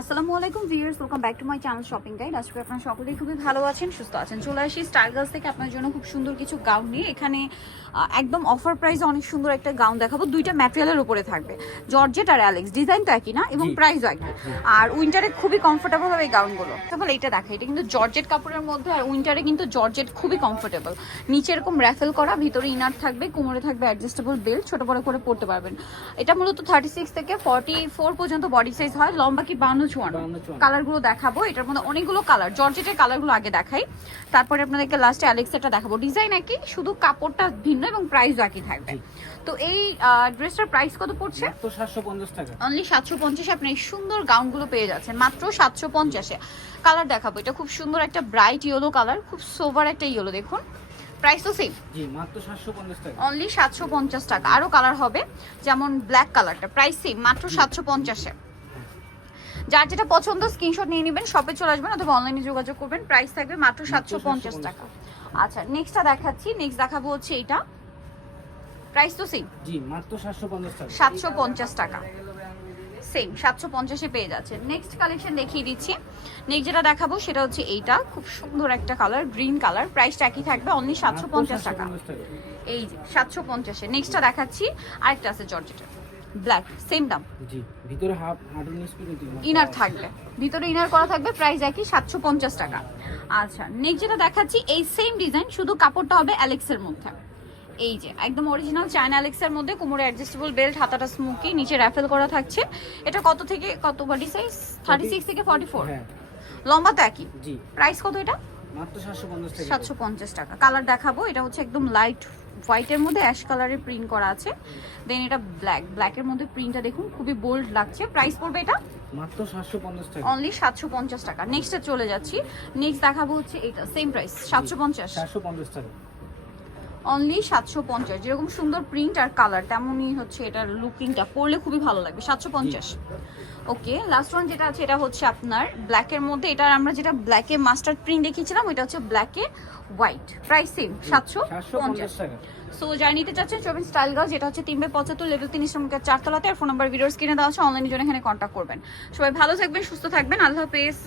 আসসালামু আলাইকুম viewers, welcome back to my channel shopping guide. আজকে আপনারা সকলেই খুবই ভালো আছেন, সুস্থ আছেন। চলে আসি স্টাইল গার্লস থেকে আপনার জন্য খুব সুন্দর কিছু গাউন নিয়ে। এখানে একদম অফার প্রাইসে অনেক সুন্দর একটা গাউন দেখাবো। দুইটা ম্যাটেরিয়ালের উপরে থাকবে, জর্জেট আর অ্যালেক্স। ডিজাইন তো একই না এবং প্রাইসও একই। আর উইন্টারে খুবই কমফোর্টেবল হবে এই গাউনগুলো। তাহলে এইটা দেখা, এটা কিন্তু জর্জেট কাপড়ের মধ্যে, আর উইন্টারে কিন্তু জর্জেট খুবই কমফোর্টেবল। নিচে এরকম র্যাফেল করা, ভিতরে ইনার থাকবে, কোমরে থাকবে অ্যাডজাস্টেবল বেল্ট, ছোট বড় করে পরতে পারবেন। এটা মূলত 36 থেকে 44 পর্যন্ত বডি সাইজ হয়। লম্বা কি 52-54। কালারগুলো দেখাবো, এটার মধ্যে অনেকগুলো কালার। জর্জেটের কালারগুলো আগে দেখাই, তারপরে আপনাদেরকে লাস্টে অ্যালেক্সেরটা দেখাবো। ডিজাইন একই, শুধু কাপড়টা ভিন্ন এবং প্রাইসও একই থাকবে। তো এই ড্রেসটার প্রাইস কত পড়ছে? মাত্র 750 টাকা। অনলি 750 আপনি এই সুন্দর গাউনগুলো পেয়ে যাচ্ছেন মাত্র 750 এ। কালার দেখাবো, এটা খুব সুন্দর একটা ব্রাইট ইয়েলো কালার, খুব সোভার একটা ইয়েলো। দেখুন প্রাইস তো সেম, জি মাত্র 750 টাকা। অনলি 750 টাকা। আরো কালার হবে, যেমন ব্ল্যাক কালারটা, প্রাইস সেম, মাত্র 750 এ। যার যেটা পছন্দ স্ক্রিনশট নিয়ে নেবেন, শপে চলে আসবেন অথবা অনলাইনে যোগাযোগ করবেন। প্রাইস থাকবে মাত্র 750 টাকা। আচ্ছা, নেক্সটটা দেখাচ্ছি। নেক্সট দেখাবো হচ্ছে এইটা, প্রাইস তো সেম, জি মাত্র 750 টাকা। 750 টাকা সেম, 750 এ পেয়ে যাচ্ছে। নেক্সট কালেকশন দেখিয়ে দিচ্ছি। নেক্সট যেটা দেখাবো সেটা হচ্ছে এইটা, খুব সুন্দর একটা কালার, গ্রিন কালার। প্রাইসটা একই থাকবে, অনলি 750 টাকা। এই যে 750 এ। নেক্সটটা দেখাচ্ছি, আরেকটা আছে জর্জেটের ব্ল্যাক, সেম দাম। জি ভিতরে হার্ড নিউজ কিন্তু ইনার থাকবে, ভিতরে ইনার করা থাকবে, প্রাইস একই 750 টাকা। আচ্ছা, নেক্সট যেটা দেখাচ্ছি এই সেম ডিজাইন, শুধু কাপড়টা হবে অ্যালেক্সের মধ্যে। এই যে একদম অরিজিনাল চায়না অ্যালেক্সের মধ্যে, কোমরে অ্যাডজাস্টেবল বেল্ট, হাতাটা স্মোকি, নিচে র্যাফেল করা থাকছে। এটা কত থেকে কত বডি সাইজ? 36 থেকে 44। হ্যাঁ, লম্বা তো একই। জি প্রাইস কত এটা? মাত্র 750 টাকা। 750 টাকা। কালার দেখাবো, এটা হচ্ছে একদম লাইট হোয়াইটের মধ্যে অ্যাশ কালারের প্রিন্ট করা আছে। দেন এটা ব্ল্যাকের মধ্যে প্রিন্টটা দেখুন, খুবই বোল্ড লাগছে। প্রাইস পড়বে এটা মাত্র 750 টাকা। অনলি 750 টাকা। নেক্সটে চলে যাচ্ছি। নেক্সট দেখাবো হচ্ছে এটা, সেম প্রাইস 750। 750 টাকা। অনলি 750। যেরকম সুন্দর প্রিন্ট আর কালার, তেমনই হচ্ছে এটার লুকিংটা, পরলে খুবই ভালো লাগবে। 750। ওকে, লাস্ট ওয়ান যেটা আছে এটা হচ্ছে আপনার ব্ল্যাকের মধ্যে। এটা আমরা যেটা ব্ল্যাকে মাস্টার্ড প্রিন্ট দেখিয়েছিলাম, এটা হচ্ছে ব্ল্যাকে হোয়াইট। প্রাইস সেম, 750 টাকা। সো যাই নিতে চাচ্ছেন চলবেন স্টাইল গার্লস, যেটা হচ্ছে 3/75 লেভেল 3 ইসলামপুর 4 তলাতে। আর ফোন নাম্বার ভিডিওর স্ক্রিনে দেওয়া আছে, অনলাইনে জন্য এখানে কন্ট্যাক্ট করবেন। সবাই ভালো থাকবেন, সুস্থ থাকবেন, আল্লাহ হাফেজ।